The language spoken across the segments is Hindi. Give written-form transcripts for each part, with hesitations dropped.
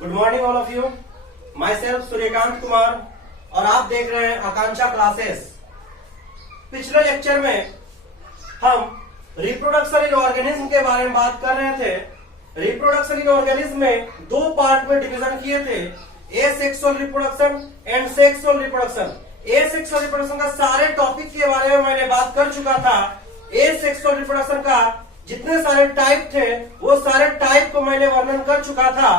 Good morning all of you. My self Suryakant Kumar और आप देख रहे हैं आकांक्षा क्लासेस। पिछले लेक्चर में हम रिप्रोडक्शन इन ऑर्गेनिज्म के बारे में बात कर रहे थे। रिप्रोडक्शन इन ऑर्गेनिज्म में दो पार्ट में डिवीजन किए थे, asexual reproduction and sexual reproduction. Asexual reproduction का सारे टॉपिक के बारे में मैंने बात कर चुका था। एसेक्सुअल रिप्रोडक्शन का जितने सारे टाइप थे वो सारे टाइप को मैंने वर्णन कर चुका था।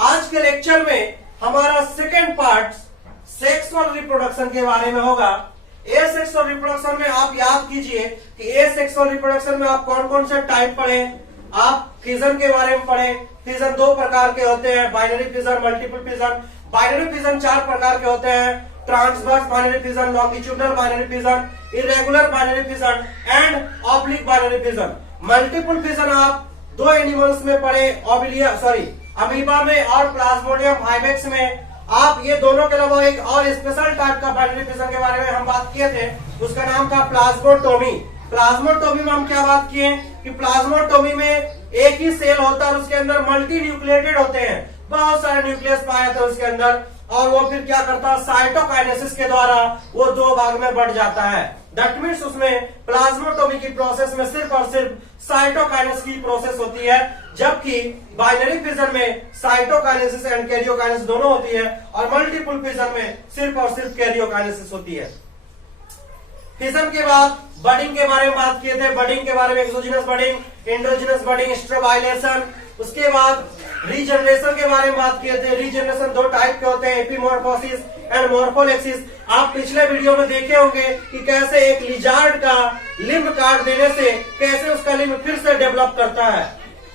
आज के लेक्चर में हमारा सेकेंड पार्ट सेक्सुअल रिप्रोडक्शन के बारे में होगा। एसेक्सुअल रिप्रोडक्शन में आप याद कीजिए कि एसेक्सुअल रिप्रोडक्शन में आप कौन कौन से टाइप पढ़े। आप फिजन के बारे में पढ़े। फिजन दो प्रकार के होते हैं, binary fission, multiple fission. Binary fission चार प्रकार के होते हैं, transverse binary fission, longitudinal binary fission, irregular binary fission and oblique binary fission. Multiple fission आप दो एनिमल्स में पढ़े, अमीबा में और प्लाज्मोडियम आइबेक्स में। आप ये दोनों के अलावा एक और स्पेशल टाइप का बाइनरी फिजन के बारे में हम बात किए थे, उसका नाम था प्लाज्मोटोमी। प्लाज्मोटोमी में हम क्या बात किए कि प्लाज्मोटोमी में एक ही सेल होता है और उसके अंदर मल्टी न्यूक्लिएटेड होते हैं, बहुत सारे न्यूक्लियस पाए जाते हैं उसके अंदर, और वो फिर क्या करता है, साइटोकाइनेसिस के द्वारा वो दो भाग में बढ़ जाता है। दैट मीन्स उसमें प्लाज्मोटोमी की प्रोसेस में सिर्फ और सिर्फ साइटोकाइनेसिस की प्रोसेस होती है, जबकि बाइनरी फिजन में साइटोकाइनेसिस एंड कैरियोकाइनेसिस दोनों होती है और मल्टीपल फिजन में सिर्फ और सिर्फ कैरियोकाइनेसिस होती है। फिजन के बाद बडिंग के बारे में बात किए थे। बडिंग के बारे में एक्सोजिनस बडिंग, एंडोजिनस बडिंग, स्ट्रोबाइलेशन। उसके बाद रीजनरेशन के बारे में बात किए थे। रीजनरेशन दो टाइप के होते हैं, एपीमॉर्फोसिस एंड मॉर्फोलेक्सिस। आप पिछले वीडियो में देखे होंगे कि कैसे एक लिजार्ड का लिम्ब काट देने से कैसे उसका लिम्ब फिर से डेवलप करता है।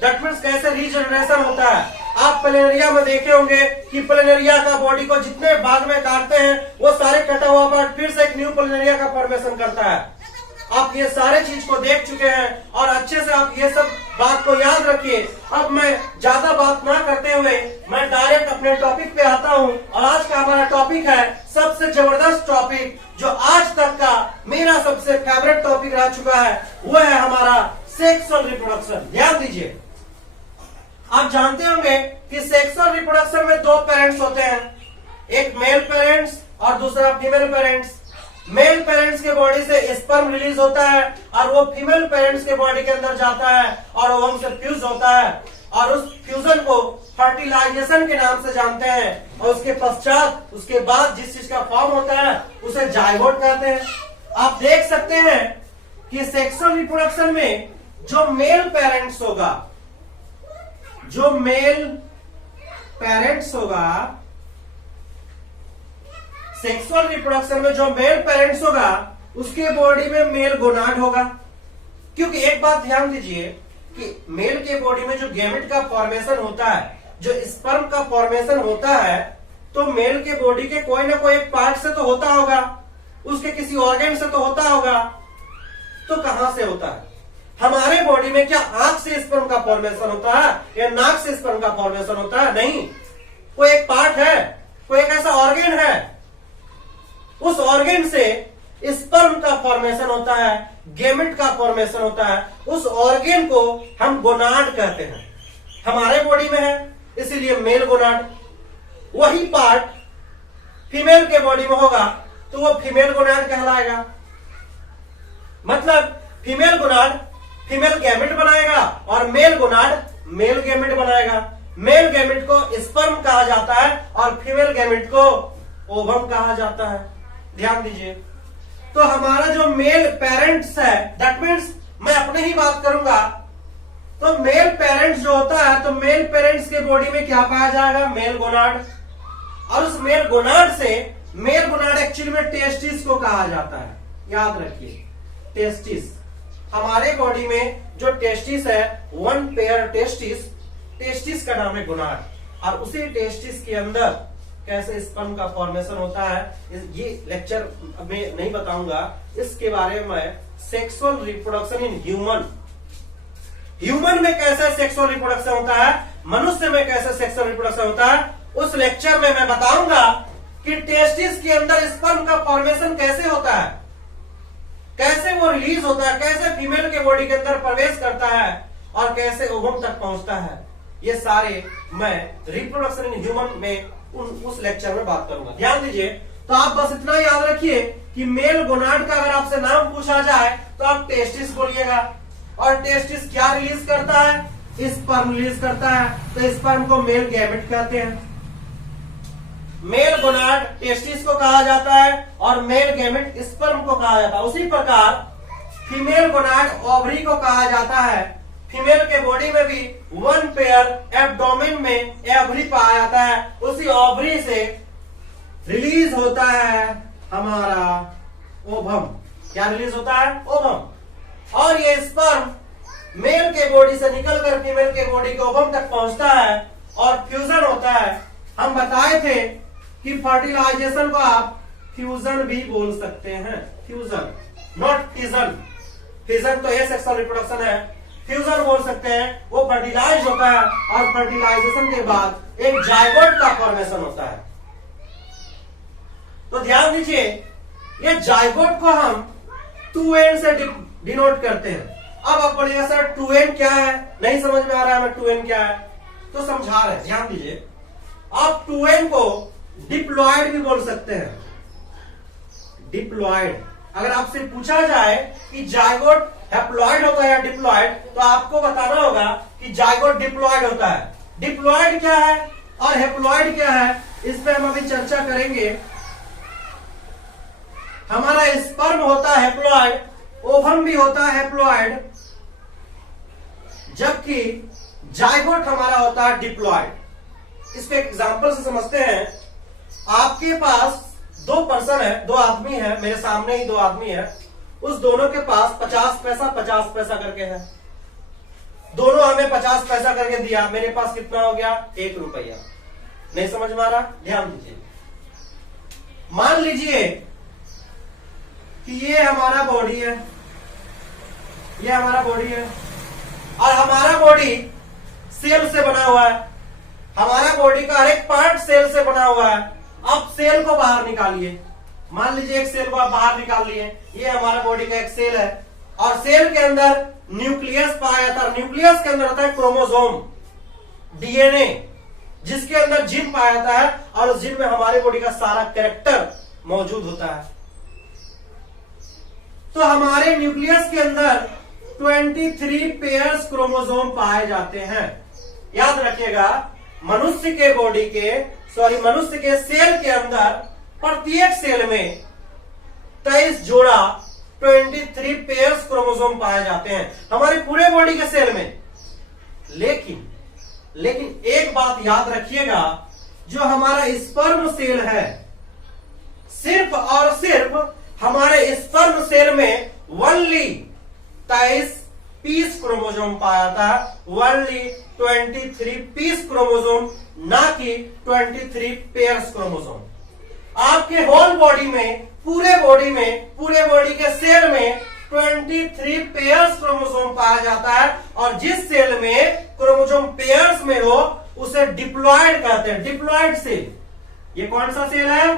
दैट मीन्स कैसे रीजनरेशन होता है। आप प्लेनेरिया में देखे होंगे कि प्लेनेरिया का बॉडी को जितने भाग में काटते हैं वो सारे कटा हुआ पार्ट फिर से एक न्यू प्लेनेरिया का फॉर्मेशन करता है। आप ये सारे चीज को देख चुके हैं और अच्छे से आप ये सब बात को याद रखिए। अब मैं ज्यादा बात ना करते हुए मैं डायरेक्ट अपने टॉपिक पे आता हूँ और आज का हमारा टॉपिक है सबसे जबरदस्त टॉपिक, जो आज तक का मेरा सबसे फेवरेट टॉपिक रह चुका है, वो है हमारा सेक्सुअल रिप्रोडक्शन। ध्यान दीजिए, आप जानते होंगे कि सेक्सुअल रिप्रोडक्शन में दो पेरेंट्स होते हैं, एक मेल पेरेंट्स और दूसरा फीमेल पेरेंट्स। मेल पेरेंट्स के बॉडी से स्पर्म रिलीज होता है और वो फीमेल पेरेंट्स के बॉडी के अंदर जाता है और ओवम से फ्यूज होता है और उस फ्यूजन को फर्टिलाइजेशन के नाम से जानते हैं। और उसके पश्चात उसके बाद जिस चीज का फॉर्म होता है उसे जाइगोट कहते हैं। आप देख सकते हैं कि सेक्सुअल रिप्रोडक्शन में जो मेल पेरेंट्स होगा, सेक्सुअल रिप्रोडक्शन में जो मेल पेरेंट्स होगा उसके बॉडी में मेल गोनाड होगा। क्योंकि एक बात ध्यान दीजिए कि मेल के बॉडी में जो गैमेट का फॉर्मेशन होता है, जो स्पर्म का फॉर्मेशन होता है, तो मेल के बॉडी के कोई ना कोई एक पार्ट से तो होता होगा, उसके किसी ऑर्गन से तो होता होगा। तो कहां से होता है? हमारे बॉडी में क्या आंख से स्पर्म का फॉर्मेशन होता है या नाक से स्पर्म का फॉर्मेशन होता है? नहीं, कोई एक पार्ट है, कोई एक ऐसा ऑर्गन है, उस ऑर्गन से स्पर्म का फॉर्मेशन होता है, गैमेट का फॉर्मेशन होता है। उस ऑर्गन को हम गोनाड कहते हैं। हमारे बॉडी में है इसीलिए मेल गोनाड। वही पार्ट फीमेल के बॉडी में होगा तो वो फीमेल गोनाड कहलाएगा। मतलब फीमेल गोनाड फीमेल गैमेट बनाएगा और मेल गोनाड मेल गैमेट बनाएगा। मेल गैमेट को स्पर्म कहा जाता है और फीमेल गैमेट को ओवम कहा जाता है। ध्यान दीजिए, तो हमारा जो मेल पेरेंट्स है, दैट मीन्स मैं अपने ही बात करूंगा, तो मेल पेरेंट्स जो होता है तो मेल पेरेंट्स के बॉडी में क्या पाया जाएगा? Mail gonad. और उस मेल गोनाड से मेल गोनाड एक्चुअली में टेस्टिस को कहा जाता है। याद रखिए, टेस्टिस। हमारे बॉडी में जो टेस्टिस है, वन पेयर टेस्टिस का नाम है गोनाड। और उसी टेस्टिस के अंदर कैसे स्पर्म का फॉर्मेशन होता है ये लेक्चर में नहीं बताऊंगा। इसके बारे में सेक्सुअल रिप्रोडक्शन इन ह्यूमन में कैसे सेक्सुअल रिप्रोडक्शन होता है, मनुष्य में कैसे सेक्सुअल रिप्रोडक्शन होता है, उस लेक्चर में मैं बताऊंगा कि टेस्टिस के अंदर स्पर्म का फॉर्मेशन कैसे होता है, कैसे वो रिलीज होता है, कैसे फीमेल के बॉडी के अंदर प्रवेश करता है और कैसे ओवम तक पहुंचता है। ये सारे मैं रिप्रोडक्शन इन ह्यूमन में उस लेक्चर में बात करूंगा। ध्यान दीजिए, तो आप बस इतना याद रखिए कि मेल गोनाड का अगर आपसे नाम पूछा जाए तो आप टेस्टिस बोलिएगा, और टेस्टिस क्या रिलीज करता है? स्पर्म रिलीज करता है, तो स्पर्म को मेल गैमेट कहते हैं। मेल गोनाड टेस्टिस को कहा जाता है और मेल गैमेट स्पर्म को कहा जाता है। उसी प्रकार फीमेल गोनाड ओवरी को कहा जाता है। फीमेल के बॉडी में भी वन पेयर एब्डोमेन में ओवरी पाया जाता है, उसी ओवरी से रिलीज होता है हमारा ओवम। क्या रिलीज होता है? ओवम। और ये स्पर्म मेल के बॉडी से निकलकर फीमेल के बॉडी के ओवम तक पहुंचता है और फ्यूजन होता है। हम बताए थे कि फर्टिलाइजेशन को आप फ्यूजन भी बोल सकते हैं। Fusion, not fission. फिजन तो ये सेक्सुअल रिप्रोडक्शन है, फ्यूजन बोल सकते हैं। वो फर्टिलाइज होता है और फर्टिलाइजेशन के बाद एक जायगोट का फॉर्मेशन होता है। तो ध्यान दीजिए, ये जायगोट को हम 2n से डिनोट करते हैं। अब आप बोलिएगा सर 2n क्या है, नहीं समझ में आ रहा है हमें 2n क्या है, तो समझा रहे हैं। ध्यान दीजिए, आप 2n को डिप्लॉयड भी बोल सकते हैं। डिप्लॉयड, अगर आपसे पूछा जाए कि जायगोट हैप्लॉयड होता है या डिप्लॉयड, तो आपको बताना होगा कि जायगोट डिप्लॉयड होता है। डिप्लॉयड क्या है और हैप्लॉयड क्या है, इस पे हम अभी चर्चा करेंगे। हमारा स्पर्म होता है हैप्लॉयड, ओवम भी होता है हैप्लॉयड, जबकि जायगोट हमारा होता है डिप्लॉयड। इसको एग्जांपल से समझते हैं। आपके पास दो पर्सन है, दो आदमी है, मेरे सामने ही दो आदमी है, उस दोनों के पास 50 पैसा करके है। दोनों हमें 50 पैसा करके दिया, मेरे पास कितना हो गया? 1 रुपया। नहीं समझ में आ रहा? ध्यान दीजिए, मान लीजिए कि ये हमारा बॉडी है, ये हमारा बॉडी है और हमारा बॉडी सेल से बना हुआ है। हमारा बॉडी का हर एक पार्ट सेल से बना हुआ है। अब सेल को बाहर निकालिए। मान लीजिए एक सेल को आप बाहर निकाल लिए, ये हमारा बॉडी का एक सेल है और सेल के अंदर न्यूक्लियस पाया जाता है। न्यूक्लियस के अंदर होता है क्रोमोसोम, डीएनए, जिसके अंदर जीन पाया जाता है और उस जीन में हमारे बॉडी का सारा कैरेक्टर मौजूद होता है। तो हमारे न्यूक्लियस के अंदर 23 पेयर्स क्रोमोसोम पाए जाते हैं। याद रखिएगा, मनुष्य के सेल के अंदर प्रत्येक सेल में 23 जोड़ा 23 पेयर्स क्रोमोसोम पाए जाते हैं हमारे पूरे बॉडी के सेल में। लेकिन एक बात याद रखिएगा, जो हमारा स्पर्म सेल है, सिर्फ और सिर्फ हमारे स्पर्म सेल में ओनली 23 पीस क्रोमोसोम पाया जाता है। ओनली 23 पीस क्रोमोसोम, ना कि 23 पेयर्स क्रोमोसोम। आपके होल बॉडी में, पूरे बॉडी के सेल में 23 पेयर्स क्रोमोसोम पाया जाता है और जिस सेल में क्रोमोसोम पेयर्स में हो उसे डिप्लॉयड कहते हैं। डिप्लॉयड सेल, ये कौन सा सेल है?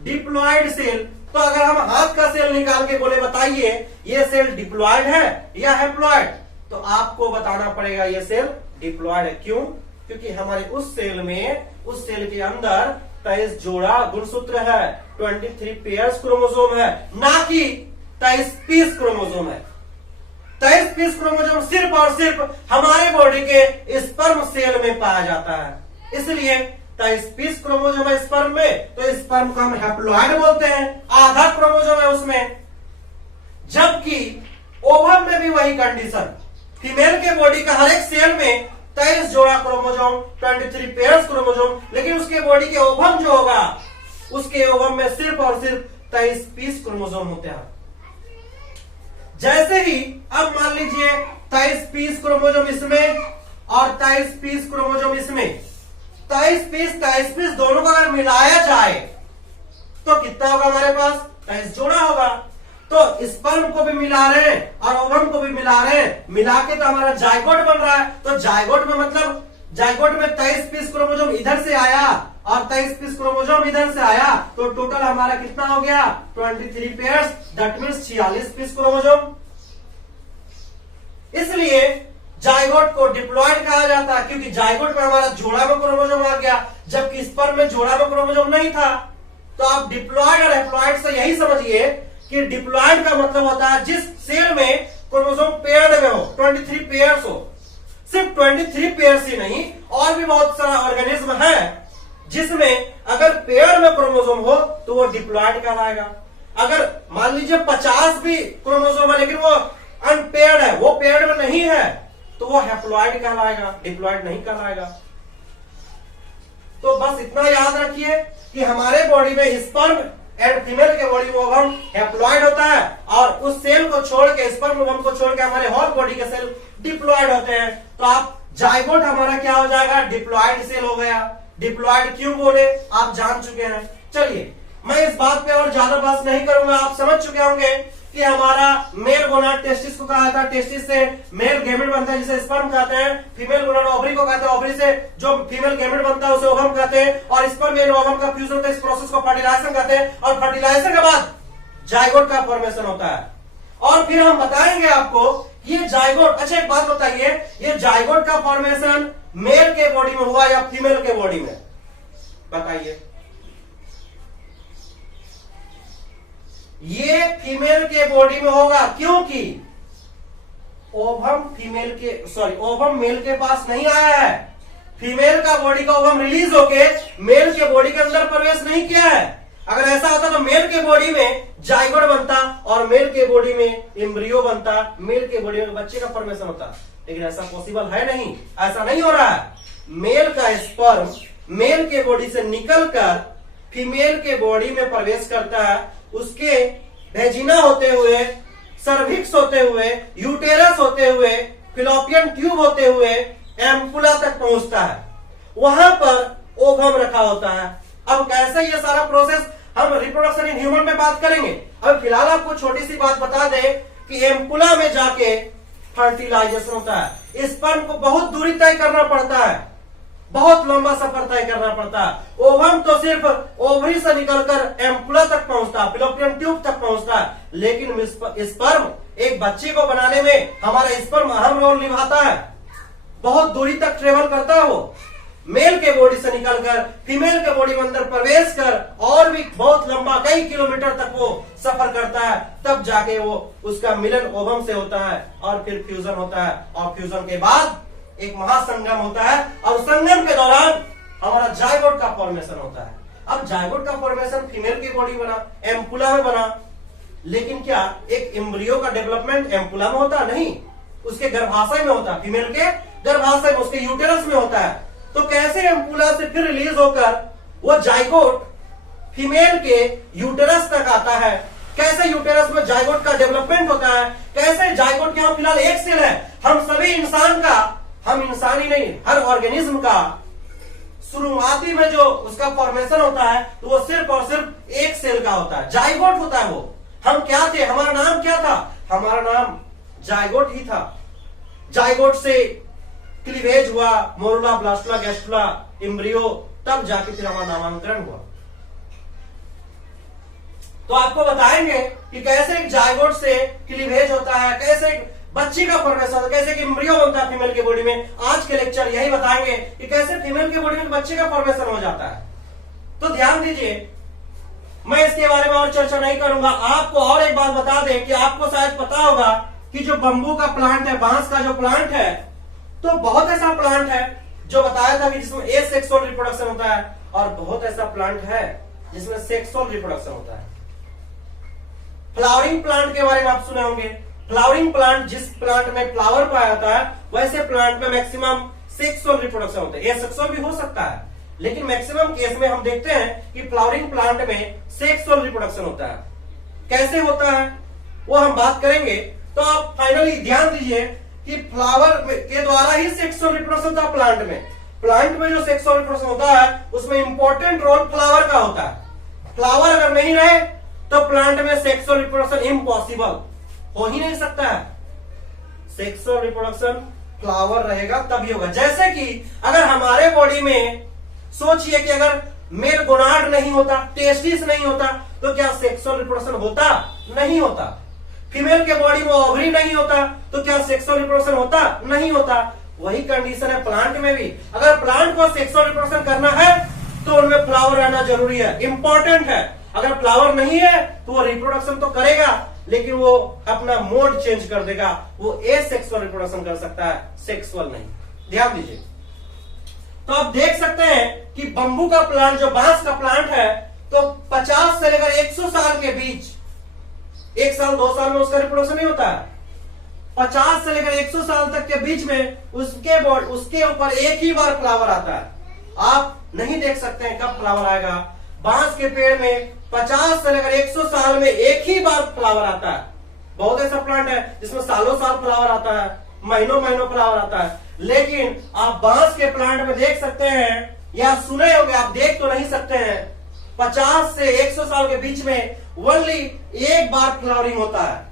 Diploid cell. तो अगर हम हाथ का सेल निकाल के बोले बताइए ये सेल डिप्लॉयड है या हैप्लॉयड, तो आपको बताना पड़ेगा ये सेल डिप्लॉयड है। क्यों? क्योंकि हमारे उस सेल के अंदर 23 जोड़ा गुणसूत्र है, 23 पेयर्स क्रोमोसोम है, ना कि 23 पीस क्रोमोसोम है। 23 पीस क्रोमोसोम सिर्फ और सिर्फ हमारे बॉडी के स्पर्म सेल में पाया जाता है। इसलिए 23 पीस क्रोमोसोम है स्पर्म में, तो स्पर्म को हम हैप्लॉयड बोलते हैं। आधा क्रोमोसोम है उसमें। जबकि ओवम में भी वही कंडीशन, फीमेल के बॉडी का हर एक सेल में 23 जोड़ा क्रोमोसोम, 23 पेयर्स क्रोमोसोम, लेकिन उसके बॉडी के ओवम जो होगा, उसके ओवम में सिर्फ और सिर्फ 23 पीस क्रोमोसोम होते हैं। जैसे ही अब मान लीजिए 23 पीस क्रोमोसोम इसमें और 23 पीस क्रोमोसोम इसमें, 23 पीस दोनों को अगर मिलाया जाए तो कितना होगा हमारे पास? 23 जोड़ा होगा। तो स्पर्म को भी मिला रहे हैं और ओवम को भी मिला रहे हैं, मिला के तो हमारा जायगोट बन रहा है। तो जायगोट में मतलब जायगोट में 23 पीस क्रोमोसोम इधर से आया और 23 पीस क्रोमोसोम इधर से आया, तो टोटल हमारा कितना हो गया? 23 pairs, that means 46 piece chromosome. इसलिए जाइगोट को डिप्लॉयड कहा जाता है, क्योंकि जाइगोट में हमारा जोड़ा में क्रोमोसोम आ गया, जबकि स्पर्म में जोड़ा में क्रोमोसोम नहीं था। तो आप डिप्लॉयड और हैप्लॉयड से यही समझिए कि डिप्लॉयड का मतलब होता है जिस सेल में क्रोमोसोम पेयर्ड में हो, 23 पेयर्स हो। सिर्फ 23 पेयर्स ही नहीं, और भी बहुत सारा ऑर्गेनिज्म है जिसमें अगर पेयर में क्रोमोसोम हो तो वो डिप्लॉयड कहलाएगा। अगर मान लीजिए 50 भी क्रोमोसोम है लेकिन वो अनपेयर्ड है, वो पेयर्ड में नहीं है, तो वो हैप्लॉयड कहलाएगा, डिप्लॉयड नहीं कहलाएगा। तो बस इतना याद रखिए कि हमारे बॉडी में स्पर्म एंड फीमेल के बॉडी में ओवम हैप्लॉयड होता है, और उस सेल को छोड़ के, स्पर्म ओवम को छोड़ के हमारे होल बॉडी के सेल डिप्लॉयड होते हैं। तो आप जाइगोट हमारा क्या हो जाएगा, डिप्लॉयड सेल हो गया। डिप्लॉयड क्यों बोले आप जान चुके हैं। चलिए मैं इस बात पे और ज्यादा बात नहीं करूंगा, आप समझ चुके होंगे कि हमारा मेल गोनाड टेस्टिस को कहा जाता है, टेस्टिस से मेल गैमेट बनता है जिसे स्पर्म कहते हैं। फीमेल गोनाड ओवरी को कहते हैं, ओवरी से जो फीमेल गैमेट बनता है उसे ओवम कहते हैं, और स्पर्म एंड ओवम का फ्यूजन होता है, इस प्रोसेस को फर्टिलाइजेशन कहते हैं, और फर्टिलाइजेशन के बाद जाइगोट का फॉर्मेशन होता है। और फिर हम बताएंगे आपको ये जाइगोट, अच्छा एक बात बताइए, ये जाइगोट का फॉर्मेशन मेल के बॉडी में हुआ या फीमेल के बॉडी में, बताइए। ये फीमेल के बॉडी में होगा, क्योंकि ओवम ओवम मेल के पास नहीं आया है। फीमेल का बॉडी का ओवम रिलीज होके मेल के बॉडी के अंदर प्रवेश नहीं किया है। अगर ऐसा होता तो मेल के बॉडी में जाइगोट बनता और मेल के बॉडी में एम्ब्रियो बनता, मेल के बॉडी में बच्चे का फॉर्मेशन होता, लेकिन ऐसा पॉसिबल है नहीं, ऐसा नहीं हो रहा है। मेल का स्पर्म मेल के बॉडी से निकलकर फीमेल के बॉडी में प्रवेश करता है, उसके वेजिना होते हुए, सर्विक्स होते हुए, यूटेरस होते हुए, फिलोपियन ट्यूब होते हुए एम्पुला तक पहुंचता है, वहां पर ओवम रखा होता है। अब कैसे ये सारा प्रोसेस हम रिप्रोडक्शन इन ह्यूमन में बात करेंगे। अब फिलहाल आपको छोटी सी बात बता दें कि एम्पुला में जाके फर्टिलाइजेशन होता है। स्पर्म को बहुत दूरी तय करना पड़ता है, बहुत लंबा सफर तय करना पड़ता है। ओवम तो सिर्फ ओवरी से निकलकर एम्पुला तक पहुंचता है, फिलोपियन ट्यूब तक पहुंचता है, लेकिन स्पर्म एक बच्चे को बनाने में हमारा स्पर्म अहम रोल निभाता है, बहुत दूरी तक ट्रेवल करता है। वो मेल के बॉडी से निकलकर फीमेल के बॉडी में अंदर प्रवेश कर और भी बहुत लंबा कई किलोमीटर तक वो सफर करता है, तब जाके वो उसका मिलन ओवम से होता है और फिर फ्यूजन होता है, और फ्यूजन के बाद एक महासंगम होता है, और संगम के दौरान हमारा जाइगोट का फॉर्मेशन होता है। अब जाइगोट का फॉर्मेशन फीमेल की बॉडी बना, एम्पुला में बना, लेकिन क्या एक एम्ब्रियो का डेवलपमेंट एम्पुला में होता नहीं, उसके गर्भाशय में होता है, फीमेल के गर्भाशय में, उसके यूटेरस में होता है। तो कैसे एम्पुला से फिर रिलीज होकर वो जाइगोट फीमेल के यूटेरस तक आता है, कैसे यूटेरस में जाइगोट का डेवलपमेंट होता है, कैसे जाइगोट के, हम फिलहाल एक सेल है, हम सभी इंसान का, हम इंसान ही नहीं हर ऑर्गेनिज्म का शुरुआती में जो उसका फॉर्मेशन होता है तो वो सिर्फ और सिर्फ एक सेल का होता है, जाइगोट होता है। वो हम क्या थे, हमारा नाम क्या था, हमारा नाम जाइगोट ही था। जाइगोट से क्लीवेज हुआ, मोरुला, ब्लास्टुला, गैस्टुला, एम्ब्रियो, तब जाके फिर हमारा नामांकन हुआ। तो आपको बताएंगे कि कैसे एक जाइगोट से क्लीवेज होता है, कैसे एक बच्ची का फॉर्मेशन होता है, कैसे कि एम्ब्रियो बनता है फीमेल के बॉडी में। आज के लेक्चर यही बताएंगे कि कैसे फीमेल के बॉडी में बच्चे का फॉर्मेशन हो जाता है। तो ध्यान दीजिए, मैं इसके बारे में और चर्चा नहीं करूंगा। आपको और एक बात बता दें कि आपको शायद पता होगा कि जो बंबू का प्लांट है, बांस का जो प्लांट है, तो बहुत ऐसा प्लांट है जो बताया था कि जिसमें एसेक्सुअल रिप्रोडक्शन होता है, और बहुत ऐसा प्लांट है जिसमें सेक्सुअल रिप्रोडक्शन होता है। फ्लावरिंग प्लांट के बारे में आप सुने होंगे। फ्लावरिंग प्लांट, जिस प्लांट में फ्लावर पाया जाता है, वैसे प्लांट में मैक्सिमम सेक्सुअल रिप्रोडक्शन होता है। एसेक्सुअल भी हो सकता है, लेकिन मैक्सिमम केस में हम देखते हैं कि फ्लावरिंग प्लांट में सेक्सुअल रिप्रोडक्शन होता है। कैसे होता है वो हम बात करेंगे। तो आप फाइनली ध्यान दीजिए कि फ्लावर के द्वारा ही सेक्सुअल रिप्रोडक्शन होता है प्लांट में। प्लांट में जो सेक्सुअल रिप्रोडक्शन होता है उसमें इंपॉर्टेंट रोल फ्लावर का होता है। फ्लावर अगर नहीं रहे तो प्लांट में सेक्सुअल रिप्रोडक्शन इम्पॉसिबल, हो ही नहीं सकता है। सेक्सुअल रिप्रोडक्शन फ्लावर रहेगा तभी होगा। जैसे कि अगर हमारे बॉडी में सोचिए कि अगर मेल गोनाड नहीं होता, टेस्टिस नहीं होता, तो क्या सेक्सुअल रिप्रोडक्शन होता? नहीं होता। फीमेल के बॉडी में ओवरी नहीं होता तो क्या सेक्सुअल रिप्रोडक्शन होता? नहीं होता। वही कंडीशन है प्लांट में भी। अगर प्लांट को सेक्सुअल रिप्रोडक्शन करना है तो उनमें फ्लावर रहना जरूरी है, इंपॉर्टेंट है। अगर फ्लावर नहीं है तो वो रिप्रोडक्शन तो करेगा लेकिन वो अपना मोड चेंज कर देगा, वो एसेक्सुअल रिप्रोडक्शन कर सकता है, सेक्सुअल नहीं। ध्यान दीजिए। तो आप देख सकते हैं कि बंबू का प्लांट, जो बांस का प्लांट है, तो 50 से लेकर 100 साल के बीच, 1 साल 2 साल में उसका रिप्रोडक्शन नहीं होता है। 50 से लेकर 100 साल तक के बीच में उसके ऊपर एक ही बार फ्लावर आता है। आप नहीं देख सकते हैं कब फ्लावर आएगा। बांस के पेड़ में 50 से लेकर 100 साल में एक ही बार फ्लावर आता है। बहुत ऐसा प्लांट है जिसमें सालों साल फ्लावर आता है, महीनों महीनों फ्लावर आता है। लेकिन आप बांस के प्लांट में देख सकते हैं या सुने होंगे, आप देख तो नहीं सकते हैं, 50 से 100 साल के बीच में ओनली एक बार फ्लावरिंग होता है।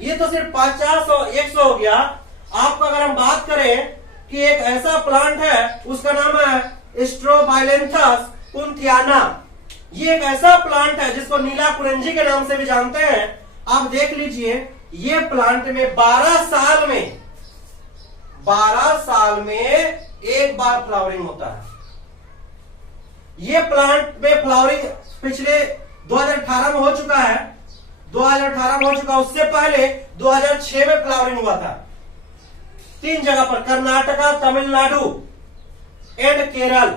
ये तो सिर्फ 50 और 100 हो गया। आपको अगर हम बात करें कि एक ऐसा प्लांट है, उसका नाम है स्ट्रोबाइलेंथस कुंथियाना। ये एक ऐसा प्लांट है जिसको नीला कुरंजी के नाम से भी जानते हैं। आप देख लीजिए, ये प्लांट में 12 साल में एक बार फ्लावरिंग होता है। ये प्लांट में फ्लावरिंग पिछले 2018 में हो चुका है, 2018 में हो चुका। उससे पहले 2006 में फ्लावरिंग हुआ था 3 जगह पर, कर्नाटका, तमिलनाडु एंड केरल।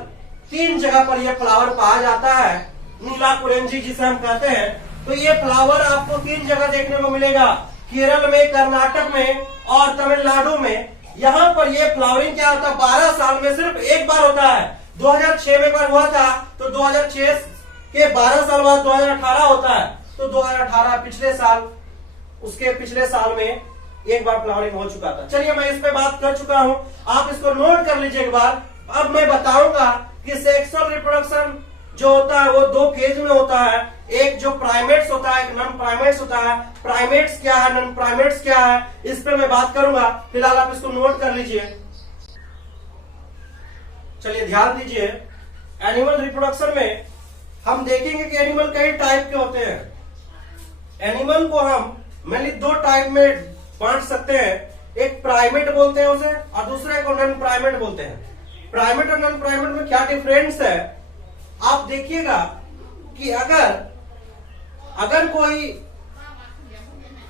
3 जगह पर यह फ्लावर पाया जाता है, नीला कुरंजी जिसे हम कहते हैं। तो ये फ्लावर आपको 3 जगह देखने को मिलेगा, केरल में, कर्नाटक में और तमिलनाडु में। यहाँ पर ये फ्लावरिंग क्या होता है, 12 साल में सिर्फ एक बार होता है। 2006 में एक बार हुआ था, तो 2006 के 12 साल बाद 2018 होता है। तो 2018 पिछले साल, उसके पिछले साल में एक बार फ्लावरिंग हो चुका था। चलिए, मैं इस पे बात कर चुका हूं, आप इसको नोट कर लीजिए एक बार। अब मैं बताऊंगा कि सेक्सुअल रिप्रोडक्शन जो होता है वो 2 फेज में होता है। एक जो प्राइमेट्स होता है, एक नॉन प्राइमेट्स होता है। प्राइमेट्स क्या है, नॉन प्राइमेट्स क्या है, इस पे मैं बात करूंगा। फिलहाल आप इसको नोट कर लीजिए। चलिए ध्यान दीजिए, एनिमल रिप्रोडक्शन में हम देखेंगे कि एनिमल कई टाइप के होते हैं। एनिमल को हम मेनली 2 टाइप में बांट सकते हैं। एक प्राइमेट बोलते हैं उसे, और दूसरे को नॉन प्राइमेट बोलते हैं। प्राइमेट और नॉन प्राइमेट में क्या डिफरेंस है, आप देखिएगा कि अगर कोई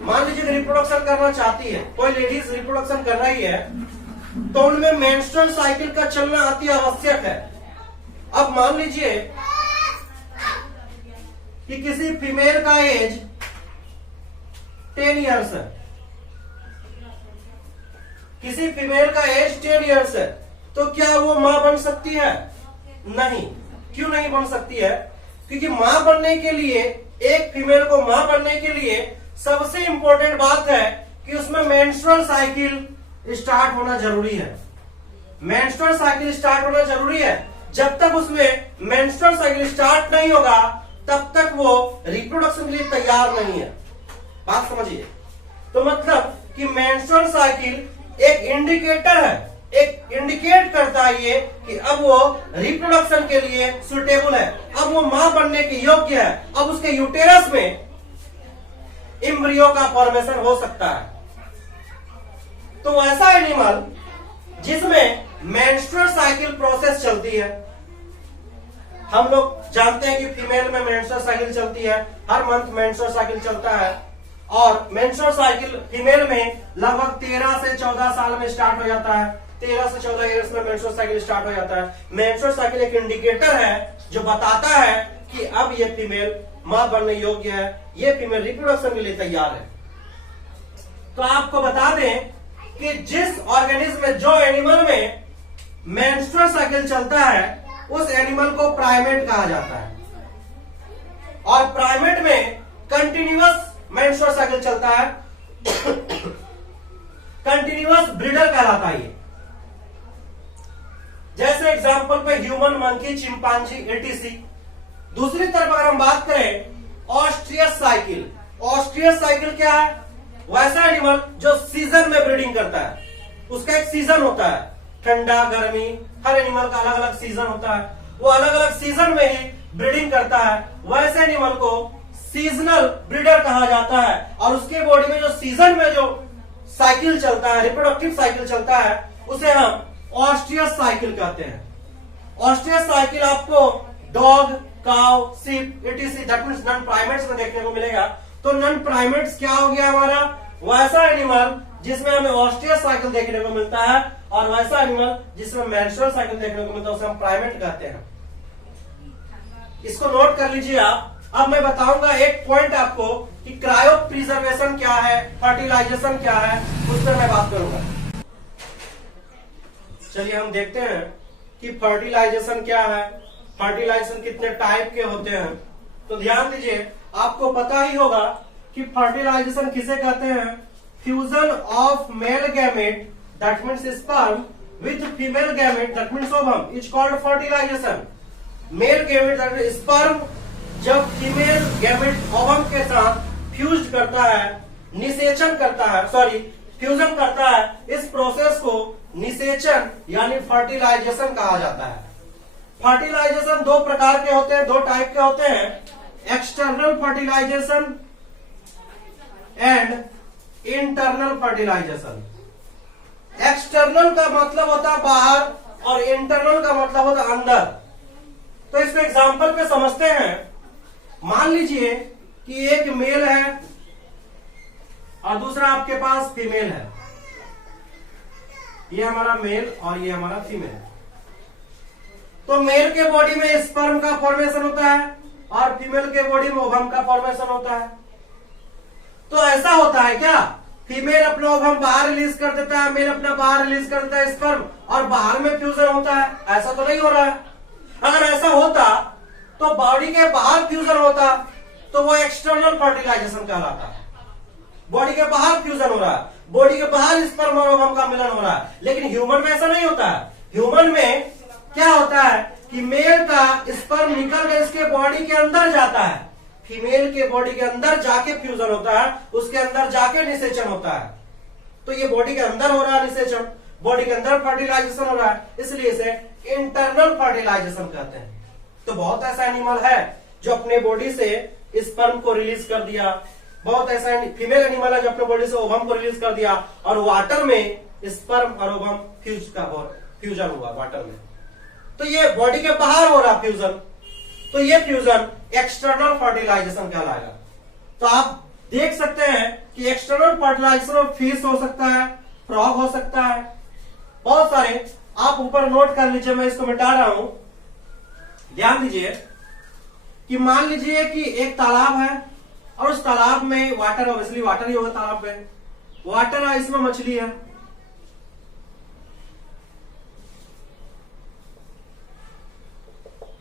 मान लीजिए रिप्रोडक्शन करना चाहती है, कोई लेडीज रिप्रोडक्शन कर रही है, तो उनमें मेंस्ट्रुअल साइकिल का चलना अति आवश्यक है। अब मान लीजिए कि किसी फीमेल का एज 10 इयर्स है, किसी फीमेल का एज 10 इयर्स है, तो क्या वो मां बन सकती है? नहीं। क्यों नहीं बन सकती है? क्योंकि मां बनने के लिए, एक फीमेल को मां बनने के लिए सबसे इंपॉर्टेंट बात है कि उसमें मेंस्ट्रुअल साइकिल स्टार्ट होना जरूरी है। मेंस्ट्रुअल साइकिल स्टार्ट होना जरूरी है। जब तक उसमें मेंस्ट्रुअल साइकिल स्टार्ट नहीं होगा तब तक वो रिप्रोडक्शन के लिए तैयार नहीं है। बात समझिए। तो मतलब कि मेंस्ट्रुअल साइकिल एक इंडिकेटर है, एक इंडिकेट करता है ये कि अब वो रिप्रोडक्शन के लिए सुटेबल है, अब वो मां बनने के योग्य है, अब उसके यूटेरस में एम्ब्रियो का फॉर्मेशन हो सकता है। तो ऐसा एनिमल जिसमें मेंस्ट्रुअल साइकिल प्रोसेस चलती है, हम लोग जानते हैं कि फीमेल में मेंस्ट्रुअल साइकिल चलती है, हर मंथ मेंस्ट्रुअल साइकिल चलता है। और मेंस्ट्रुअल साइकिल फीमेल में लगभग 13 से 14 साल में स्टार्ट हो जाता है। 13 से 14 ईयर्स में मेंस्ट्रुअल साइकिल स्टार्ट हो जाता है। मेंस्ट्रुअल साइकिल एक इंडिकेटर है जो बताता है कि अब ये फीमेल मां बनने योग्य है, ये फीमेल रिप्रोडक्शन के लिए तैयार है। तो आपको बता दें कि जिस ऑर्गेनिज्म में, जो एनिमल में मेंस्ट्रुअल साइकिल चलता है, उस एनिमल को प्राइमेट कहा जाता है। और प्राइमेट में कंटिन्यूअस मेंस्ट्रुअल साइकिल चलता है, कंटिन्यूअस ब्रीडर कहलाता है ये। जैसे एग्जांपल पे ह्यूमन, मंकी, चिंपांजी, एटीसी। दूसरी तरफ अगर हम बात करें ऑस्ट्रियस साइकिल, ऑस्ट्रियस साइकिल क्या है? वैसा एनिमल जो सीजन में ब्रीडिंग करता है। उसका एक सीजन होता है, ठंडा, गर्मी, हर एनिमल का अलग अलग सीजन होता है। वो अलग अलग सीजन में ही ब्रीडिंग करता है। वैसे एनिमल को सीजनल ब्रीडर कहा जाता है और उसके बॉडी में जो सीजन में जो साइकिल चलता है, रिप्रोडक्टिव साइकिल चलता है, उसे हम ऑस्ट्रियस साइकिल कहते हैं। ऑस्ट्रियस साइकिल आपको dog, cow, ship etc. that means non primates में देखने को मिलेगा। तो नॉन प्राइमेट्स क्या हो गया हमारा? वैसा एनिमल जिसमें हमें ऑस्ट्रियस साइकिल देखने को मिलता है, और वैसा एनिमल जिसमें मेंस्ट्रुअल साइकिल देखने को मिलता है उसे हम प्राइमेट कहते हैं। इसको नोट कर लीजिए आप। अब मैं बताऊंगा एक पॉइंट आपको कि क्रायो प्रिजर्वेशन क्या है, फर्टिलाइजेशन क्या है, उस पर मैं बात करूंगा। चलिए हम देखते हैं कि फर्टिलाइजेशन क्या है, फर्टिलाइजेशन कितने टाइप के होते हैं। तो ध्यान दीजिए, आपको पता ही होगा कि फर्टिलाइजेशन किसे कहते हैं? Fusion of male gamete that means sperm with female gamete that means ovum is called fertilisation. Male gamete that means sperm जब फीमेल गैमेट ओवम के साथ फ्यूज करता है, निषेचन करता है, सॉरी फ्यूजन करता है, इस प्रोसेस को निषेचन यानी फर्टिलाइजेशन कहा जाता है। फर्टिलाइजेशन दो प्रकार के होते हैं, दो टाइप के होते हैं, external fertilization and internal fertilization. External का मतलब होता है बाहर और इंटरनल का मतलब होता है अंदर। तो इसको एग्जांपल पे समझते हैं। मान लीजिए कि एक मेल है और दूसरा आपके पास फीमेल है। ये हमारा मेल और ये हमारा फीमेल। तो मेल के बॉडी में स्पर्म का फॉर्मेशन होता है और फीमेल के बॉडी में ओवम का फॉर्मेशन होता है। तो ऐसा होता है क्या? फीमेल अपना ओवम बाहर रिलीज कर देता है, मेल अपना बाहर रिलीज कर देता है स्पर्म, और बाहर में फ्यूजन होता है? ऐसा तो नहीं हो रहा है। अगर ऐसा होता तो बॉडी के बाहर फ्यूजन होता तो वो एक्सटर्नल फर्टिलाइजेशन कहलाता है। बॉडी के बाहर फ्यूजन हो रहा है, बॉडी के बाहर स्पर्म और ओवम का मिलन हो रहा है। लेकिन ह्यूमन में ऐसा नहीं होता है। ह्यूमन में क्या होता है कि मेल का स्पर्म निकल के इसके बॉडी के अंदर जाता है, फीमेल के बॉडी के अंदर जाके फ्यूजन होता है, उसके अंदर जाके निषेचन होता है। तो ये बॉडी के अंदर हो रहा है निषेचन, बॉडी के अंदर फर्टिलाइजेशन हो रहा है, इसलिए इसे इंटरनल फर्टिलाइजेशन कहते हैं। तो बहुत ऐसा एनिमल है जो अपने बॉडी से स्पर्म को रिलीज कर दिया, बहुत ऐसा फीमेल एनिमल है जो अपने बॉडी से ओवम को रिलीज कर दिया, और वाटर में स्पर्म और ओवम फ्यूजन हुआ वाटर में। तो ये बॉडी के बाहर हो रहा फ्यूजन, तो ये फ्यूजन एक्सटर्नल फर्टिलाइजेशन कहलाएगा। तो आप देख सकते हैं कि एक्सटर्नल फर्टिलाइजेशन में फिश हो सकता है, फ्रॉग हो सकता है, बहुत सारे। आप ऊपर नोट कर लीजिए, मैं इसको मिटा रहा हूं। ध्यान दीजिए कि मान लीजिए कि एक तालाब है और उस तालाब में वाटर, ऑब्वियसली वाटर ही होगा तालाब में, वाटर है, इसमें मछली है।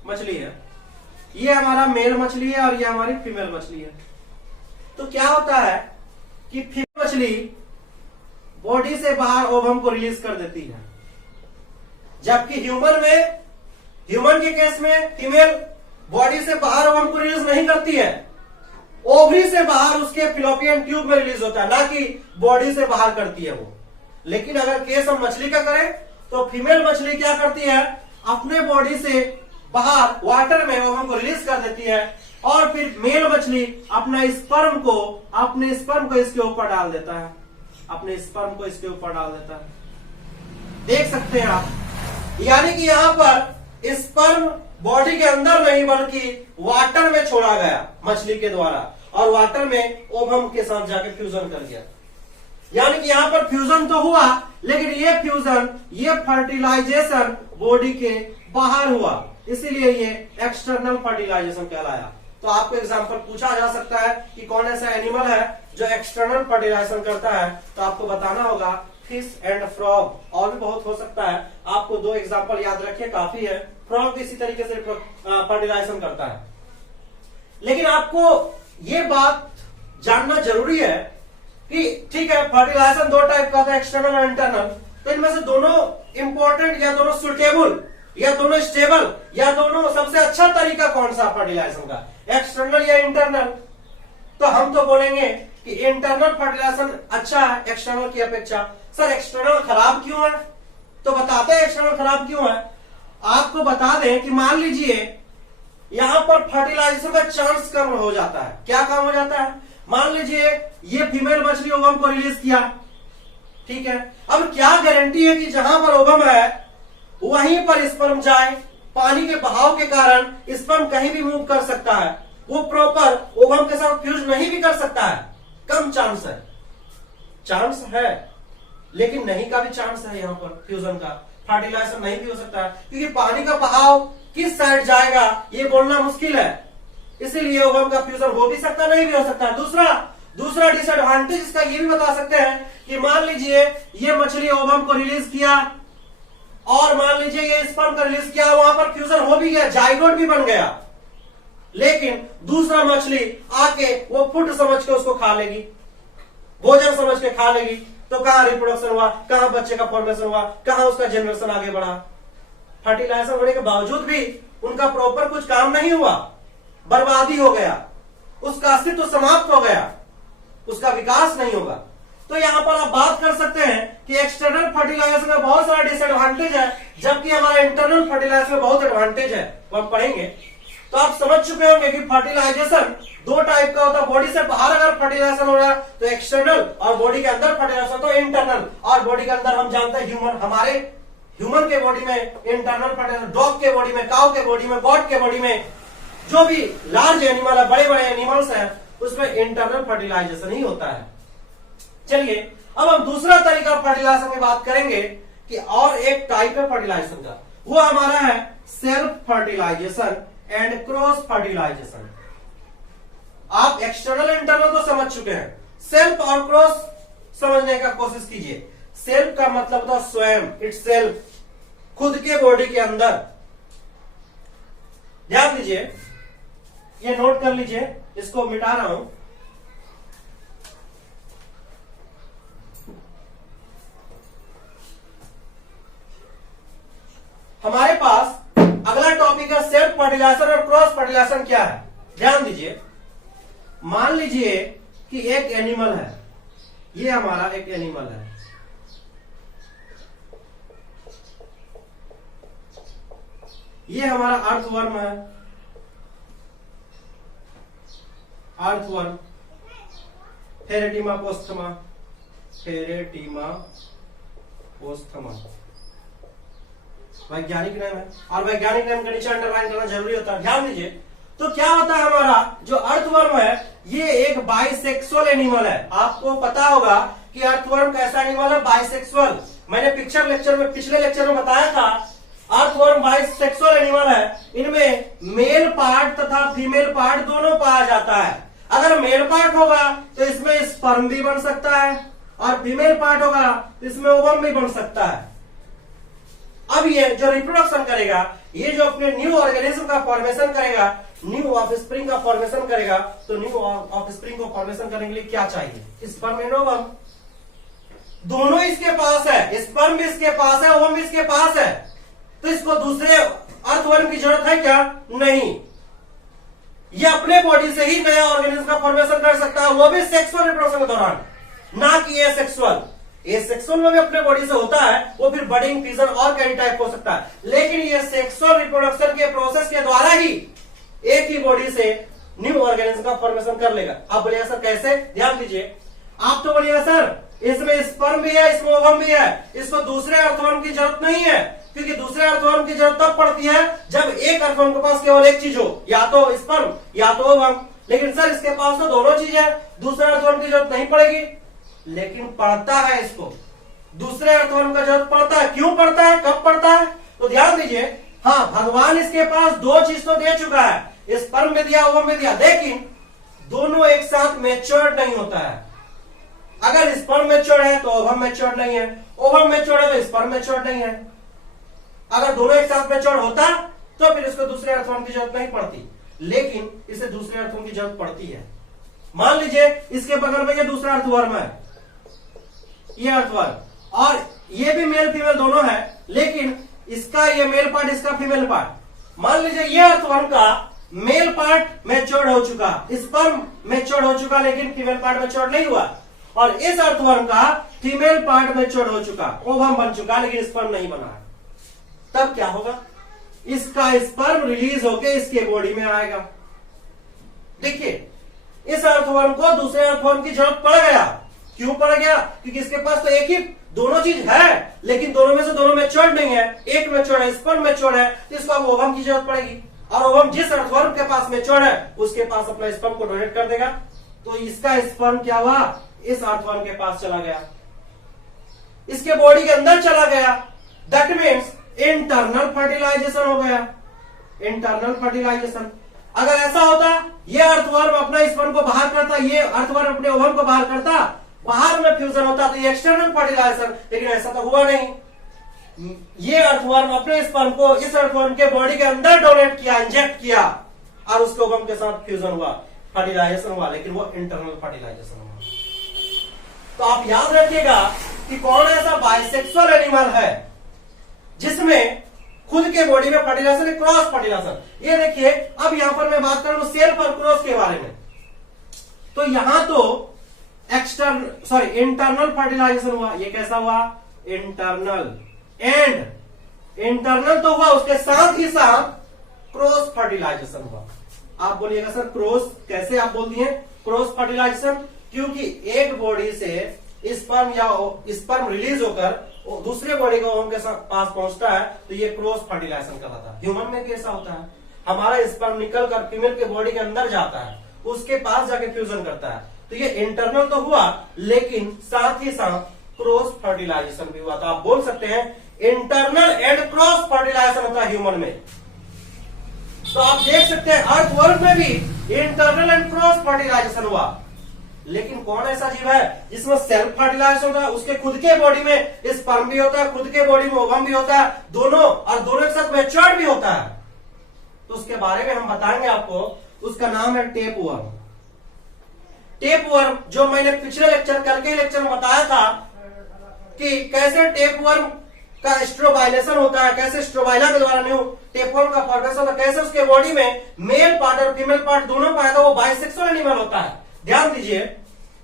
मछली है, ये हमारा मेल मछली है और ये हमारी फीमेल मछली है। तो क्या होता है कि फीमेल मछली बॉडी से बाहर ओवम को रिलीज कर देती है, जबकि ह्यूमन के केस में फीमेल बॉडी से बाहर ओवम को रिलीज नहीं करती है, ओवरी से बाहर उसके फिलोपियन ट्यूब में रिलीज होता है, ना कि बॉडी से बाहर करती है वो। लेकिन अगर केस हम मछली का करें तो फीमेल मछली क्या करती है, अपने बॉडी से बाहर वाटर में ओवम को रिलीज कर देती है, और फिर मेल मछली अपने स्पर्म को इसके ऊपर डाल देता है, अपने स्पर्म को इसके ऊपर डाल देता है। देख सकते हैं आप, यानी कि यहां पर स्पर्म बॉडी के अंदर नहीं बल्कि वाटर में छोड़ा गया मछली के द्वारा, और वाटर में ओवम के साथ जाके फ्यूजन कर गया। यानी कि यहां पर फ्यूजन तो हुआ, लेकिन ये फर्टिलाइजेशन बॉडी के बाहर हुआ, इसीलिए ये एक्सटर्नल फर्टिलाइजेशन कहलाया। तो आपको एग्जांपल पूछा जा सकता है कि कौन ऐसा एनिमल है जो एक्सटर्नल फर्टिलाइजेशन करता है, तो आपको बताना होगा फिश एंड फ्रॉग, और भी बहुत हो सकता है। आपको दो एग्जांपल याद रखिए, काफी है। फ्रॉग इसी तरीके से फर्टिलाइजेशन करता है। लेकिन आपको ये बात जानना जरूरी है कि ठीक है, फर्टिलाइजेशन दो टाइप का था, एक्सटर्नल और इंटरनल। तो इनमें से दोनों इंपॉर्टेंट या दोनों सुटेबल या दोनों स्टेबल या दोनों सबसे अच्छा तरीका कौन सा फर्टिलाइजेशन का, एक्सटर्नल या इंटरनल? तो हम तो बोलेंगे कि इंटरनल फर्टिलाइजेशन अच्छा है एक्सटर्नल की अपेक्षा। सर एक्सटर्नल खराब क्यों है? तो बताते हैं एक्सटर्नल खराब क्यों है। आपको बता दें कि मान लीजिए यहां पर फर्टिलाइजेशन का चांस कम हो जाता है। क्या कम हो जाता है? मान लीजिए ये फीमेल मछली ओवम को रिलीज किया, ठीक है। अब क्या गारंटी है कि जहां पर ओवम है वहीं पर स्पर्म जाए? पानी के बहाव के कारण स्पर्म कहीं भी मूव कर सकता है, वो प्रॉपर ओवम के साथ फ्यूज नहीं भी कर सकता है। कम चांस है, चांस है लेकिन नहीं का भी चांस है। यहां पर फ्यूजन का फर्टिलाइजेशन नहीं भी हो सकता है, क्योंकि पानी का बहाव किस साइड जाएगा ये बोलना मुश्किल है। इसीलिए ओवम का फ्यूजन हो भी सकता नहीं भी हो सकता है। दूसरा डिसएडवांटेज इसका ये भी बता सकते हैं कि मान लीजिए ये मछली ओवम को रिलीज किया और मान लीजिए ये स्पर्म का रिलीज किया, वहां पर फ्यूजन हो भी गया, जाइगोट भी बन गया, लेकिन दूसरा मछली आके वो फूड समझ के उसको खा लेगी, भोजन समझ के खा लेगी, तो कहां रिप्रोडक्शन हुआ, कहां बच्चे का फॉर्मेशन हुआ, कहां उसका जनरेशन आगे बढ़ा। फर्टिलाइजेशन होने के बावजूद भी उनका प्रॉपर कुछ काम नहीं हुआ, बर्बादी हो गया, उसका अस्तित्व समाप्त हो गया, उसका विकास नहीं होगा। तो यहां पर आप बात कर सकते हैं कि एक्सटर्नल फर्टिलाइजेशन में बहुत सारा डिसएडवांटेज है, जबकि हमारा इंटरनल फर्टिलाइजेशन में बहुत एडवांटेज है, वो हम पढ़ेंगे। तो आप समझ चुके होंगे कि फर्टिलाइजेशन दो टाइप का होता है। बॉडी से बाहर अगर फर्टिलाइजेशन हो रहा है तो एक्सटर्नल, और बॉडी के अंदर फर्टिलाइजेशन तो इंटरनल। और बॉडी के अंदर हम जानते हैं ह्यूमन, हमारे ह्यूमन के बॉडी में इंटरनल फर्टिलाइजेशन, डॉग के बॉडी में, काउ के बॉडी में, गॉट के बॉडी में, जो भी लार्ज एनिमल है, बड़े बड़े एनिमल्स हैं, उसमें इंटरनल फर्टिलाइजेशन ही होता है। चलिए अब हम दूसरा तरीका फर्टिलाइजेशन की बात करेंगे कि और एक टाइप है फर्टिलाइजेशन का, वो हमारा है self fertilization and cross fertilization. आप एक्सटर्नल इंटरनल तो समझ चुके हैं, सेल्फ और क्रॉस समझने का कोशिश कीजिए। सेल्फ का मतलब होता है स्वयं, इट्स सेल्फ, खुद के बॉडी के अंदर। ध्यान दीजिए, ये नोट कर लीजिए, इसको मिटा रहा हूं। हमारे पास अगला टॉपिक है सेल्फ फर्टिलाइजेशन और क्रॉस फर्टिलाइजेशन क्या है। ध्यान दीजिए, मान लीजिए कि एक एनिमल है, ये हमारा एक एनिमल है, ये हमारा अर्थवर्म है, अर्थवर्म, फेरेटिमा पोस्थमा, फेरेटिमा पोस्थमा वैज्ञानिक नाम है, और वैज्ञानिक नाम के नीचे अंडरलाइन करना जरूरी होता है। ध्यान दीजिए, तो क्या होता है, हमारा जो अर्थवर्म है ये एक बाइसेक्सुअल एनिमल है। आपको पता होगा कि अर्थवर्म कैसा एनिमल है, बाइसेक्सुअल। मैंने पिछले लेक्चर में बताया था अर्थवर्म बाइसेक्सुअल एनिमल है। इनमें मेल पार्ट तथा फीमेल पार्ट दोनों पाया जाता है। अगर मेल पार्ट होगा तो इसमें स्पर्म भी बन सकता है, और फीमेल पार्ट होगा तो इसमें ओवम भी बन सकता है। अब ये जो रिप्रोडक्शन करेगा, ये जो अपने न्यू ऑर्गेनिज्म का फॉर्मेशन करेगा, न्यू ऑफस्प्रिंग का फॉर्मेशन करेगा, तो न्यू ऑफस्प्रिंग को फॉर्मेशन करने के लिए क्या चाहिए, स्पर्म एंड ओवम। दोनों इसके पास है, स्पर्म भी इसके पास है, ओवम भी इसके पास है, तो इसको दूसरे अर्थवर्म की जरूरत है क्या? नहीं। ये अपने बॉडी से ही नया ऑर्गेनिज्म का फॉर्मेशन कर सकता है, वो भी सेक्सुअल रिप्रोडक्शन के दौरान, ना कि एसेक्सुअल। एसेक्सुअल में भी अपने बॉडी से होता है, वो फिर बडिंग, फ्यूजन और कई टाइप हो सकता है, लेकिन ये सेक्सुअल रिप्रोडक्शन के प्रोसेस के द्वारा ही एक ही बॉडी से न्यू ऑर्गेनिज्म का फॉर्मेशन कर लेगा। आप बोलिए सर कैसे? ध्यान दीजिए, आप तो बोलिए सर इसमें स्पर्म भी है, इसमें ओवम भी है, इसको दूसरे अर्थवर्म की जरूरत नहीं है, क्योंकि दूसरे अर्थवर्म की जरूरत तब पड़ती है जब एक अर्थवर्म के पास केवल एक चीज हो, या तो स्पर्म या तो ओवम। लेकिन सर इसके पास तो दोनों चीज है, दूसरे अर्थवर्म की जरूरत नहीं पड़ेगी। लेकिन पड़ता है, इसको दूसरे अर्थवर्म का जरूरत पड़ता है। क्यों पड़ता है, कब पड़ता है? तो ध्यान दीजिए, हाँ भगवान इसके पास दो चीज तो दे चुका है, स्पर्म में दिया, ओवम में दिया, लेकिन दोनों एक साथ मैच्योर नहीं होता है। अगर स्पर्म मैच्योर है तो ओवम मैच्योर नहीं है, ओवम मैच्योर है तो स्पर्म मैच्योर नहीं है। अगर दोनों एक साथ मैच्योर होता तो फिर इसको दूसरे अर्थवर्म की जरूरत नहीं पड़ती, लेकिन इसे दूसरे अर्थवर्म की जरूरत पड़ती है। मान लीजिए इसके बगल में ये दूसरा अर्थवर्म है, ये अर्थवर्म, और ये भी मेल फीमेल दोनों है, लेकिन इसका ये मेल पार्ट, इसका फीमेल पार्ट। मान लीजिए ये अर्थवर्म का मेल पार्ट मैच्योर हो चुका, स्पर्म मैच्योर हो चुका, लेकिन फीमेल पार्ट मैच्योर नहीं हुआ, और इस अर्थवर्म का फीमेल पार्ट मैच्योर हो चुका, ओवम बन चुका, लेकिन स्पर्म नहीं बना। तब क्या होगा? इसका स्पर्म रिलीज होके इसके बॉडी में आएगा। देखिए, इस अर्थवर्म को दूसरे अर्थवर्म की जरूरत पड़ गया। क्यों पड़ गया? क्योंकि इसके पास तो एक ही दोनों चीज है, लेकिन दोनों में से दोनों मैच्योर्ड नहीं है। एक मैच्योर्ड है, स्पर्म मैच्योर्ड है, तो इसको अब ओवम की जरूरत पड़ेगी। और ओवम जिस अर्थवर्म के पास मैच्योर्ड है उसके पास अपना स्पर्म को डोनेट कर देगा। तो इसका स्पर्म क्या हुआ? इस अर्थवर्म के पास चला गया, इसके बॉडी के अंदर चला गया। दैट मीन्स इंटरनल फर्टिलाइजेशन हो गया। Internal fertilization. अगर ऐसा होता, ये अर्थवर्म अपना स्पर्म को बाहर करता, ये अर्थवर्म अपने ओवम को बाहर करता, बाहर में फ्यूजन होता, तो ये एक्सटर्नल फर्टिलाइजेशन। लेकिन ऐसा तो हुआ नहीं। ये अर्थवर्म अपने स्पर्म को इस अर्थवर्म के बॉडी के अंदर डोनेट किया, इंजेक्ट किया, और उसके ओवम के साथ फ्यूजन हुआ, फर्टिलाइजेशन हुआ, लेकिन वो इंटरनल फर्टिलाइजेशन हुआ। तो आप याद रखिएगा कि कौन ऐसा बाइसेक्सुअल एनिमल है जिसमें खुद के बॉडी में फर्टिलाइजेशन, क्रॉस फर्टिलाइजेशन। ये देखिए, अब यहां पर मैं बात करूं सेल्फ और क्रॉस के बारे में, तो यहां तो इंटरनल फर्टिलाइजेशन हुआ। ये कैसा हुआ? इंटरनल। एंड इंटरनल तो हुआ, उसके साथ ही साथ क्रॉस फर्टिलाइजेशन हुआ। आप बोलिएगा सर क्रॉस कैसे आप बोल दिए? क्रॉस फर्टिलाइजेशन क्योंकि एक बॉडी से स्पर्म या स्पर्म रिलीज होकर दूसरे बॉडी का ओवम के पास पहुंचता है, तो ये क्रॉस फर्टिलाइजेशन कहलाता है। ह्यूमन में कैसा होता है? हमारा स्पर्म निकल कर फीमेल के बॉडी के अंदर जाता है, उसके पास जाके फ्यूजन करता है। तो ये इंटरनल तो हुआ, लेकिन साथ ही साथ क्रॉस फर्टिलाइजेशन भी हुआ। तो आप बोल सकते हैं इंटरनल एंड क्रॉस फर्टिलाइजेशन होता है ह्यूमन में। तो आप देख सकते हैं अर्थवर्म में भी इंटरनल एंड क्रॉस फर्टिलाइजेशन हुआ। लेकिन कौन ऐसा जीव है जिसमें सेल्फ फर्टिलाइजेशन होता है? उसके खुद के बॉडी में स्पर्म भी होता है, खुद के बॉडी में ओवम भी होता है, दोनों, और दोनों के साथ मैच्योर्ड भी होता है। तो उसके बारे में हम बताएंगे आपको। उसका नाम है टेपवर्म। टेपवर्म, जो मैंने पिछले लेक्चर, कल के लेक्चर में बताया था कि कैसे टेपवर्म का स्ट्रोबाइलेशन होता है, कैसे स्ट्रोबाइला के द्वारा न्यू टेपवर्म का फॉर्मेशन होता है, कैसे उसके बॉडी में मेल पार्ट और फीमेल पार्ट दोनों पाएगा, वो बाइसेक्सुअल एनिमल होता है। ध्यान दीजिए।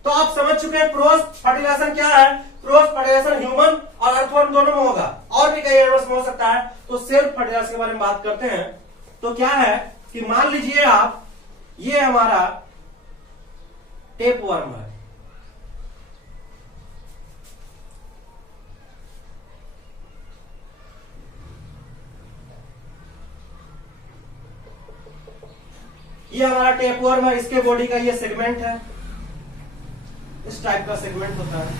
तो आप समझ चुके हैं क्रॉस फर्टिलाइजेशन क्या है। क्रॉस फर्टिलाइजेशन ह्यूमन और अर्थवर्म दोनों में होगा, और भी कई एनिमल्स में हो सकता है। तो सेल्फ फर्टिलाइजेशन के बारे में बात करते हैं। तो क्या है कि मान लीजिए आप, ये हमारा टेपवर्म है, ये हमारा टेपवर्म है, इसके बॉडी का ये सेगमेंट है, इस टाइप का सेगमेंट होता है,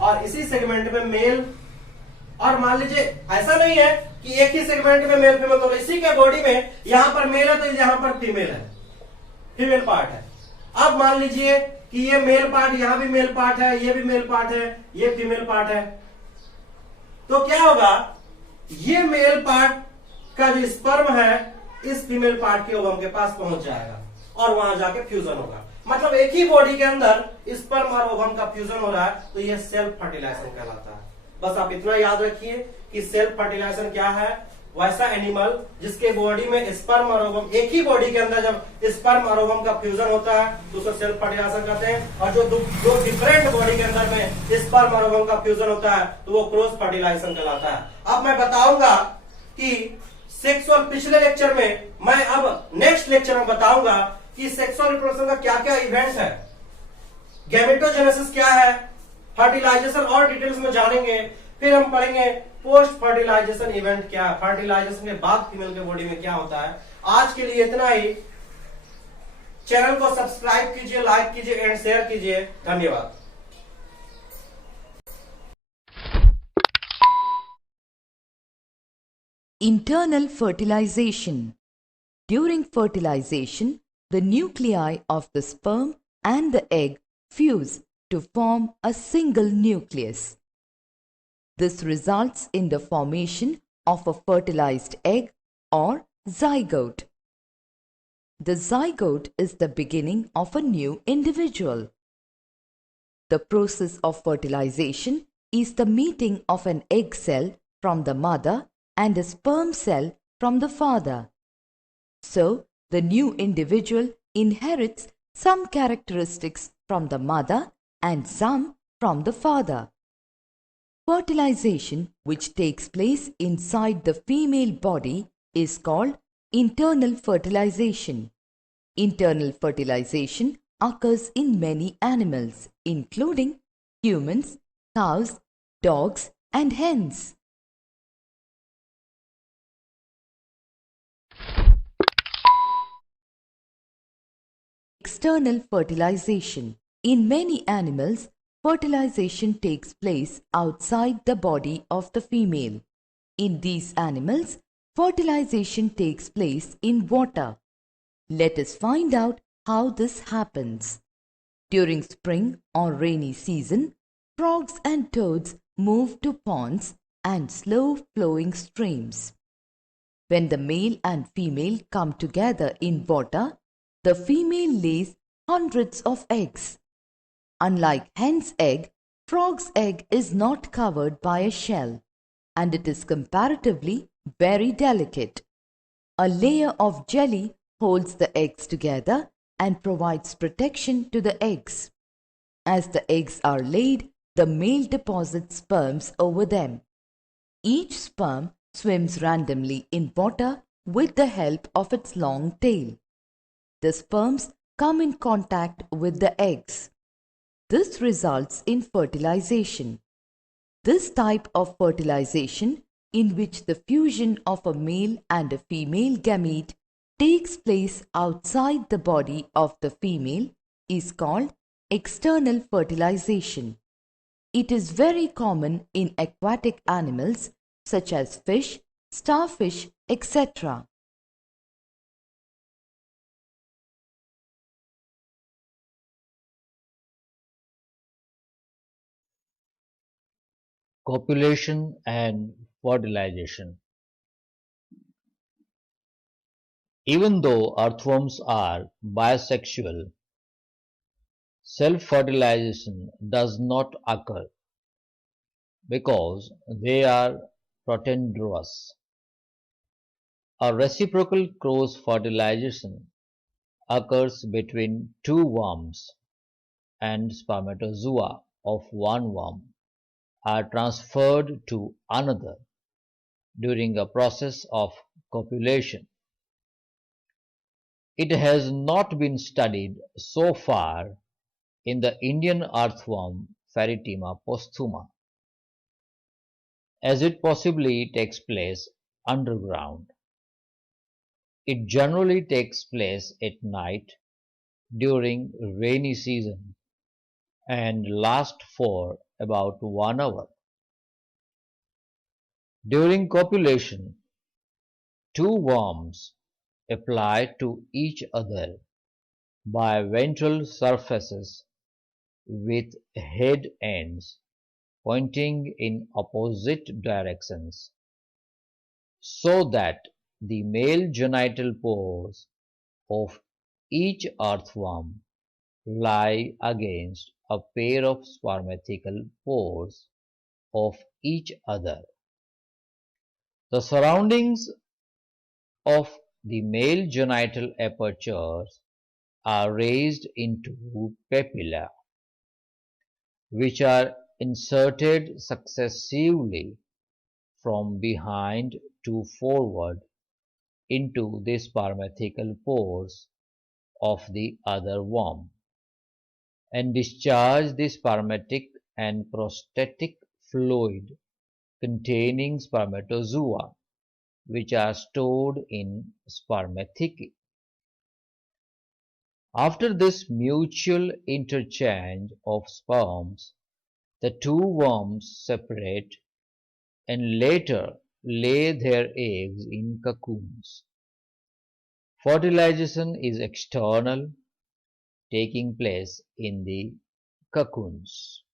और इसी सेगमेंट में मेल, और मान लीजिए ऐसा नहीं है कि एक ही सेगमेंट में मेल फीमेल, तो इसी के बॉडी में यहां पर मेल है तो यहां पर फीमेल है, फीमेल पार्ट है। अब मान लीजिए कि ये मेल पार्ट, यहां भी मेल पार्ट है, ये भी मेल पार्ट है, ये फीमेल पार्ट है। तो क्या होगा, ये मेल पार्ट का जो स्पर्म है इस फीमेल पार्ट के ओवम के पास पहुंच जाएगा और वहां जाके फ्यूजन होगा। मतलब एक ही बॉडी के अंदर स्पर्म और ओवम का फ्यूजन हो रहा है, तो ये सेल्फ फर्टिलाइजेशन कहलाता है। बस आप इतना याद रखिए कि सेल्फ फर्टिलाइजेशन क्या है। वैसा एनिमल जिसके बॉडी में स्पर्म और ओवम, एक ही बॉडी के अंदर जब स्पर्म और ओवम का फ्यूजन होता है तो उसे सेल्फ फर्टिलाइजेशन कहते हैं। और जो दो डिफरेंट बॉडी के अंदर में स्पर्म और ओवम का फ्यूजन होता है तो वो क्रॉस फर्टिलाइजेशन कहलाता है। अब मैं बताऊंगा कि सेक्सुअल, पिछले लेक्चर में, मैं अब नेक्स्ट लेक्चर में बताऊंगा कि सेक्सुअल रिप्रोडक्शन का क्या क्या इवेंट्स है, गैमेटोजेनेसिस क्या है, फर्टिलाइजेशन और डिटेल्स में जानेंगे। फिर हम पढ़ेंगे पोस्ट फर्टिलाइजेशन इवेंट क्या है, फर्टिलाइजेशन के बाद फीमेल के बॉडी में क्या होता है। आज के लिए इतना ही। चैनल को सब्सक्राइब कीजिए, लाइक कीजिए एंड शेयर कीजिए। धन्यवाद। Internal fertilization. During fertilization, the nuclei of the sperm and the egg fuse to form a single nucleus. This results in the formation of a fertilized egg or zygote. The zygote is the beginning of a new individual. The process of fertilization is the meeting of an egg cell from the mother and a sperm cell from the father. So, the new individual inherits some characteristics from the mother and some from the father. Fertilization, which takes place inside the female body, is called internal fertilization. Internal fertilization occurs in many animals, including humans, cows, dogs, and hens. External fertilization. In many animals, fertilization takes place outside the body of the female. In these animals, fertilization takes place in water. Let us find out how this happens. During spring or rainy season, frogs and toads move to ponds and slow-flowing streams. When the male and female come together in water, the female lays hundreds of eggs. Unlike hen's egg, frog's egg is not covered by a shell, and it is comparatively very delicate. A layer of jelly holds the eggs together and provides protection to the eggs. As the eggs are laid, the male deposits sperms over them. Each sperm swims randomly in water with the help of its long tail. The sperms come in contact with the eggs. This results in fertilization. This type of fertilization, in which the fusion of a male and a female gamete takes place outside the body of the female, is called external fertilization. It is very common in aquatic animals such as fish, starfish, etc. Copulation and fertilization. Even though earthworms are bisexual, self-fertilization does not occur because they are protandrous. A reciprocal cross-fertilization occurs between two worms, and spermatozoa of one worm are transferred to another during a process of copulation. It has not been studied so far in the Indian earthworm Pheretima posthuma, as it possibly takes place underground. It generally takes place at night during rainy season and lasts for about 1 hour. During copulation, two worms apply to each other by ventral surfaces with head ends pointing in opposite directions, so that the male genital pores of each earthworm lie against a pair of spermatical pores of each other. The surroundings of the male genital apertures are raised into papilla, which are inserted successively from behind to forward into the spermatical pores of the other worm, and discharge the spermatic and prostatic fluid containing spermatozoa, which are stored in spermathecae. After this mutual interchange of sperms, the two worms separate and later lay their eggs in cocoons. Fertilization is external, taking place in the cocoons.